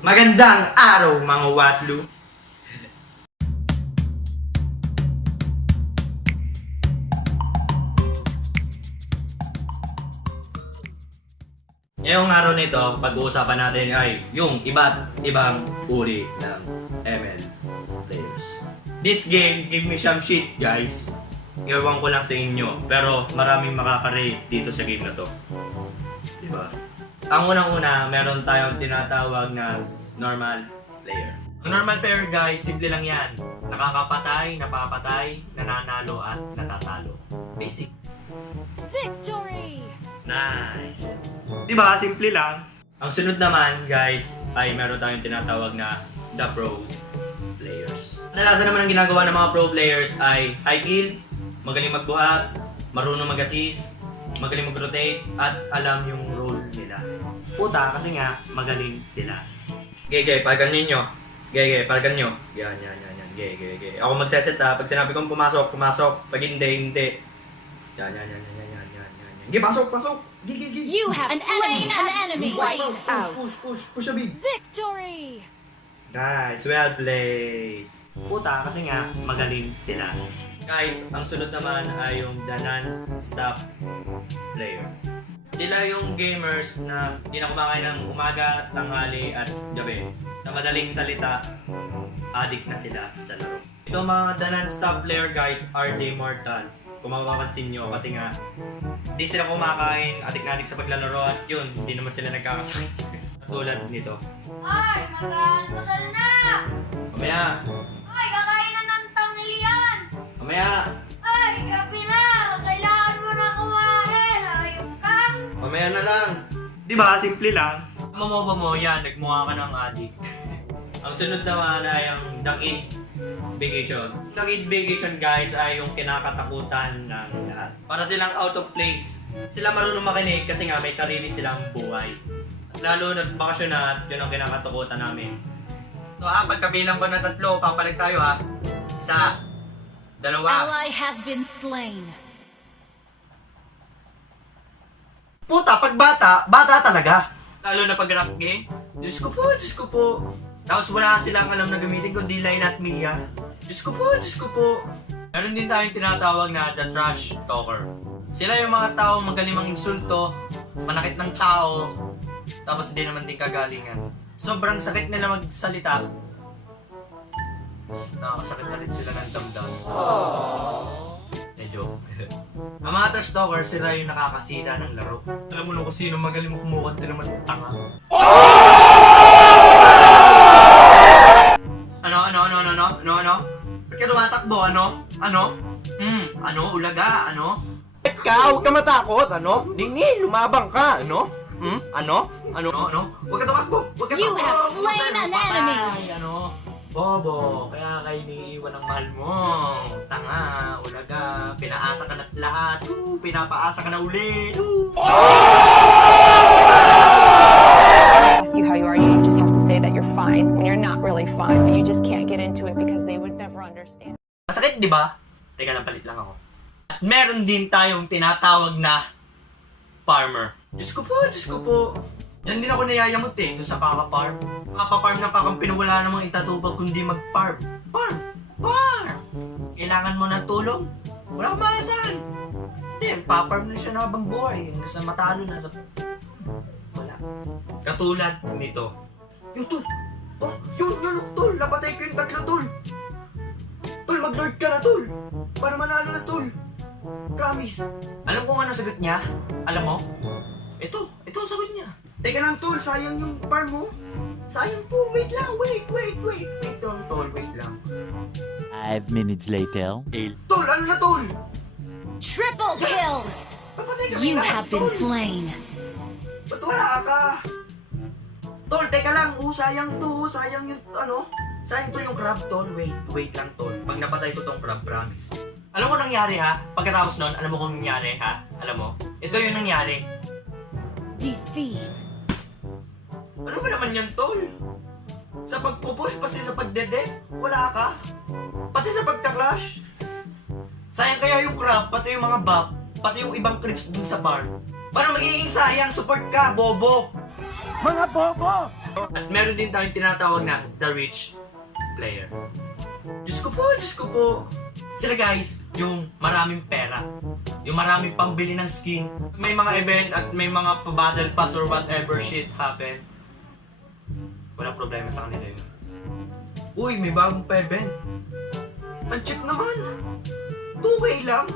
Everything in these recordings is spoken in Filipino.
Magandang araw mga watlu. Ngayong araw nito, pag-uusapan natin ay yung iba't ibang uri ng ML players. This game give me some shit, guys. Ewan ko lang sa inyo, pero maraming makaka-rate dito sa game na to. Diba? Ang unang-una, meron tayong tinatawag na normal player. Ang normal player, guys, simple lang yan. Nakakapatay, napapatay, nananalo at natatalo. Basic. Victory! Nice! Diba? Simple lang. Ang sunod naman, guys, ay meron tayong tinatawag na the pro players. Kadalasan naman ang ginagawa ng mga pro players ay high kill, magaling magbuhat, marunong mag-assist, magaling mag-rotate, at alam yung role nila. Puta, kasi nga, magaling sila. Gege, pargan ninyo. Gege, pargan nyo. Yan. Gege. Ako magseset ha. Pag sinabi kong pumasok. Pag hindi. Yan. Gege, pasok. Gege. You have slain an enemy! Wiped out! Push a big. Victory! Nice, well played. Puta, kasi nga, magaling sila. Guys, ang sunod naman ay yung the non-stop player. Sila yung gamers na hindi na kumakain ng umaga, tanghali, at gabi. Sa madaling salita, addict na sila sa laro. Ito mga the non-stop player, guys, are the immortal. Kung mapapansin nyo, kasi nga, hindi sila kumakain, addict na addict sa paglalaro, at yun, hindi naman sila nagkakasakit. Tulad nito. Ay, mag-almusal na! Mamaya, Ay, kakain na ng tanghalian! mamaya, Ay, gabi na! Kailangan mo na kumain! Ayok ka! mamaya na lang. Di ba? Simple lang. Mamoba mo, yan. Nagmukha ka ng addict. Ang sunod naman ay ang The Kid Vacation. The Kid Vacation, guys, ay yung kinakatakutan ng lahat. Para silang out of place. Sila marunong makinig kasi nga may sarili silang buhay. Lalo na bakasyon na, yun ang kinakatakutan namin. So pagkabilang ko na 3, papalag tayo ha. 1, 2. Ally has been slain. Puta, pag bata talaga. Lalo na pag rock game. Diyos ko po. Tapos wala silang alam na gamitin kundi Line at Mia. Diyos ko po. Meron din tayong tinatawag na the trash talker. Sila yung mga taong magaling insulto, manakit ng tao, tapos hindi naman din kagalingan. Sobrang sakit nila magsalita. Nakakasakit na rin sila ng damdam. Medyo. Ang mga trash talker, sila yung nakakasira ng laro. Alam mo nung kung sino magaling mo kumukot, din naman tanga. Ano? Ba't ka tumatakbo? Ano? Ulaga? Ano? Ikaw, huwag ka matakot, ano? Dingin, lumabang ka, ano? Ano? Huwag ka tumakbo! You have slain an enemy! Bobo, kaya kayo iniiwan ng mahal mo. Tanga, ulaga, pinaasa ka na't lahat. Pinapaasa ka na ulit. Ask you how you are, you just have to say that you're fine when you're not really fine, but you just can't get into it because they would never understand. Masakit, di ba? Teka lang, palit lang ako. At meron din tayong tinatawag na farmer. Diyos ko po. Diyan din ako nayayamot doon sa kaka-farm. Kaka-farm na kakampino, wala namang itatubag kundi mag-farm. Farm! Kailangan mo ng tulong? Wala kang maasahan. Hindi, pa-farm na siya na habang buhay. Hanggang sa matalo na sa... Wala. Katulad nito. Yung tol! Yun, tol! Napatay ko yung 3, tol! Tol, mag-lord ka na, tol! Para manalo na, tol! Promise! Alam ko nga nasagot niya? Alam mo? Ito ang sagot niya. Teka lang, tol, sayang yung farm mo. Sayang po, wait lang, wait lang, tol, wait lang. 5 minutes later. Tol, ano na, tol? Triple kill! Napatay ka You lahat, have been tol. slain. Ba't wala ka? Tol, teka lang, sayang yung, sayang to yung crab, tol. Wait lang, tol. Pag napatay ko tong crab, promise. Alam mo nangyari, ha? Pagkatapos nun, alam mo kung nangyari, ha? Alam mo? Ito yung nangyari. Defeat. Ano ba naman yan, tol? Sa pagpupush, pati sa pagdede, wala ka? Pati sa pagka-clash? Sayang kaya yung crab, pati yung mga buff, pati yung ibang creeps dun sa bar. Para magiging sayang, support ka, bobo! Mga bobo! At meron din tayong tinatawag na the rich player. Diyos ko po! Sila guys, yung maraming pera. Yung maraming pambili ng skin. May mga event at may mga pa-battle pass or whatever shit happen. Walang problema sa kanila yun. Uy, may bagong pa-event. Ang cheap naman. 2K lang.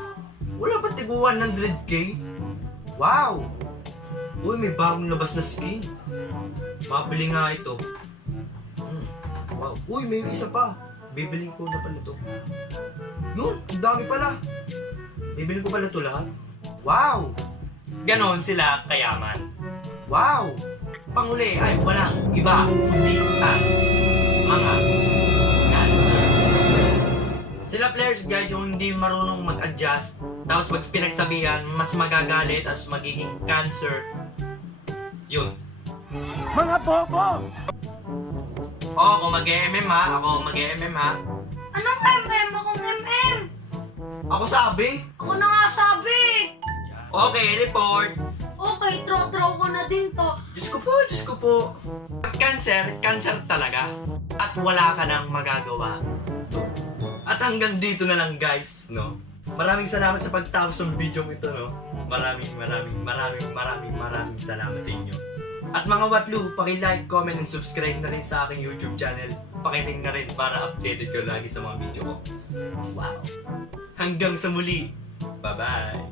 Wala ba tigo 100K? Wow! Uy, may bagong labas na skin. Mabili nga ito. Wow. Uy, may isa pa. Bibiling ko na pala to. Yun, ang dami pala. Bibiling ko pala to lahat. Wow! Ganon sila kayaman. Wow! Panghuli ay walang iba kundi ang mga cancer. Sila players guys yung hindi marunong mag-adjust, tapos pag pinagsabihan, mas magagalit at magiging cancer. Yun. Mga bobo! Ako mag-MM ha. Anong MM? Akong MM. Ako sabi. Ako na nga sabi. Okay, report. Okay, throw ko na din to. Diyos ko po. Pag cancer talaga. At wala ka nang magagawa. At hanggang dito na lang guys, no? Maraming salamat sa pagtapos ng video ito, no? Maraming salamat sa inyo. At mga watlu, paki-like, comment, and subscribe na rin sa aking YouTube channel. Paki-ring na rin para updated ko lagi sa mga video ko. Wow! Hanggang sa muli! Bye-bye!